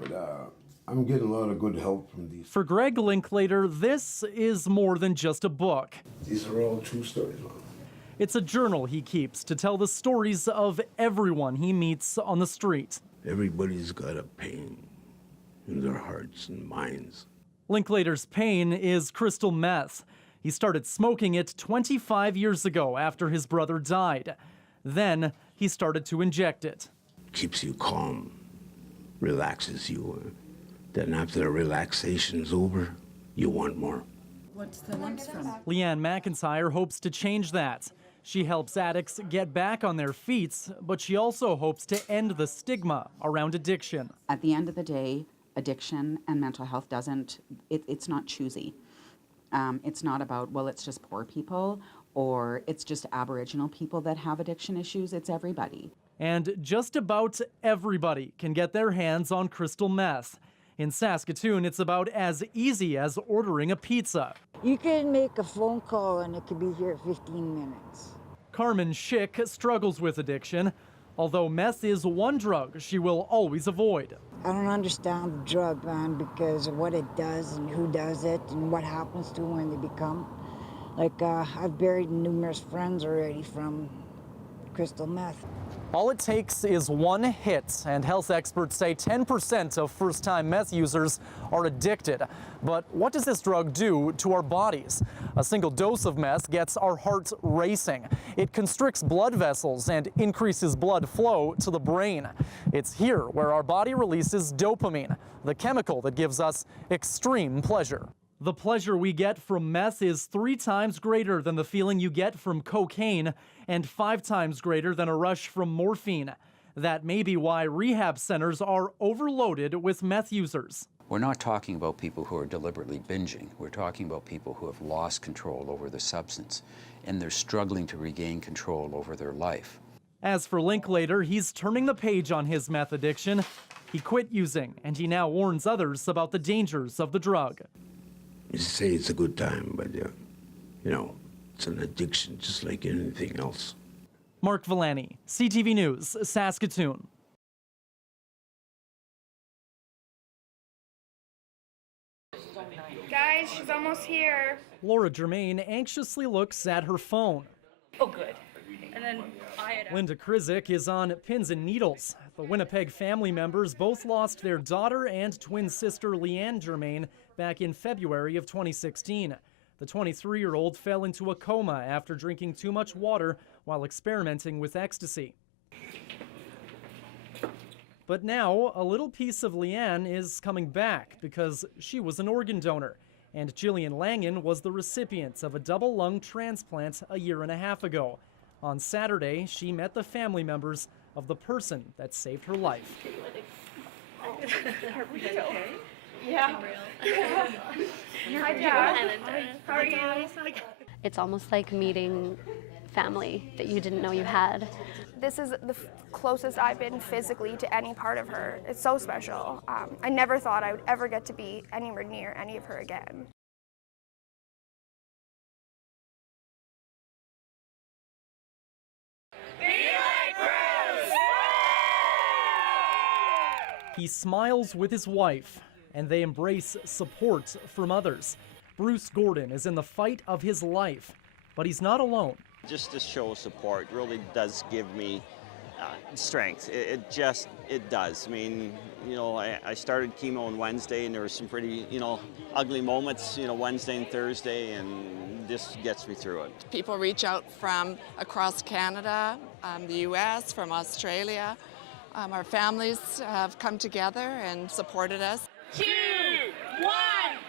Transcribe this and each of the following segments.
But I'm getting a lot of good help from these. For Greg Linklater, this is more than just a book. These are all true stories, man. It's a journal he keeps to tell the stories of everyone he meets on the street. Everybody's got a pain in their hearts and minds. Linklater's pain is crystal meth. He started smoking it 25 years ago after his brother died. Then he started to inject it. Keeps you calm, relaxes you. Then after the relaxation's over, you want more. What's the lumps from? Leanne McIntyre hopes to change that. She helps addicts get back on their feet, but she also hopes to end the stigma around addiction. At the end of the day, addiction and mental health it's not choosy. It's not about, well, it's just poor people or it's just Aboriginal people that have addiction issues. It's everybody. And just about everybody can get their hands on crystal meth. In Saskatoon, it's about as easy as ordering a pizza. You can make a phone call and it could be here in 15 minutes. Carmen Schick struggles with addiction, although meth is one drug she will always avoid. I don't understand the drug, man, because of what it does and who does it and what happens to them when they become. Like, I've buried numerous friends already from crystal meth. All it takes is one hit, and health experts say 10% of first-time meth users are addicted. But what does this drug do to our bodies? A single dose of meth gets our hearts racing. It constricts blood vessels and increases blood flow to the brain. It's here where our body releases dopamine, the chemical that gives us extreme pleasure. The pleasure we get from meth is 3 times greater than the feeling you get from cocaine and 5 times greater than a rush from morphine. That may be why rehab centers are overloaded with meth users. We're not talking about people who are deliberately binging. We're talking about people who have lost control over the substance, and they're struggling to regain control over their life. As for Linklater, he's turning the page on his meth addiction. He quit using, and he now warns others about the dangers of the drug. You say it's a good time, but you know, it's an addiction just like anything else. Mark Villani, CTV News, Saskatoon. Guys, she's almost here. Laura Germain anxiously looks at her phone. Oh, good. And then Linda Krizik is on pins and needles. The Winnipeg family members both lost their daughter and twin sister Leanne Germain back in February of 2016. The 23-year-old fell into a coma after drinking too much water while experimenting with ecstasy. But now, a little piece of Leanne is coming back because she was an organ donor, and Jillian Langen was the recipient of a double lung transplant a year and a half ago. On Saturday, she met the family members of the person that saved her life. Are we okay? Yeah. Hi, Dad. How are you? It's almost like meeting family that you didn't know you had. This is the closest I've been physically to any part of her. It's so special. I never thought I would ever get to be anywhere near any of her again. He smiles with his wife, and they embrace support from others. Bruce Gordon is in the fight of his life, but he's not alone. Just to show support really does give me strength. It does. I mean, you know, I started chemo on Wednesday, and there were some pretty, ugly moments, Wednesday and Thursday, and this gets me through it. People reach out from across Canada, the U.S., from Australia. Our families have come together and supported us. 2, 1,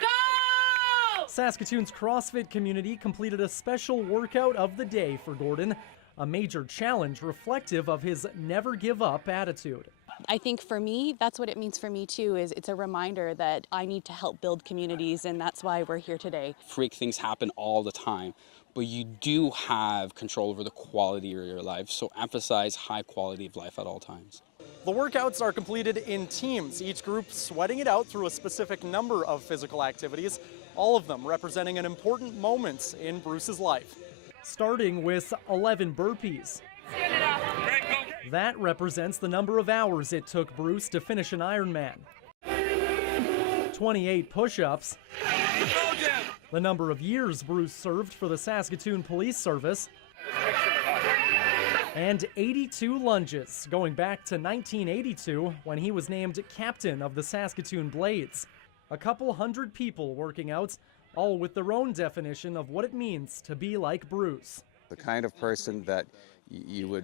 go! Saskatoon's CrossFit community completed a special workout of the day for Gordon, a major challenge reflective of his never give up attitude. I think for me, that's what it means for me too, is it's a reminder that I need to help build communities, and that's why we're here today. Freak things happen all the time, but you do have control over the quality of your life, so emphasize high quality of life at all times. The workouts are completed in teams, each group sweating it out through a specific number of physical activities, all of them representing an important moment in Bruce's life. Starting with 11 burpees. That represents the number of hours it took Bruce to finish an Ironman. 28 push-ups, the number of years Bruce served for the Saskatoon Police Service, and 82 lunges, going back to 1982 when he was named captain of the Saskatoon Blades. A couple hundred people working out, all with their own definition of what it means to be like Bruce. The kind of person that you would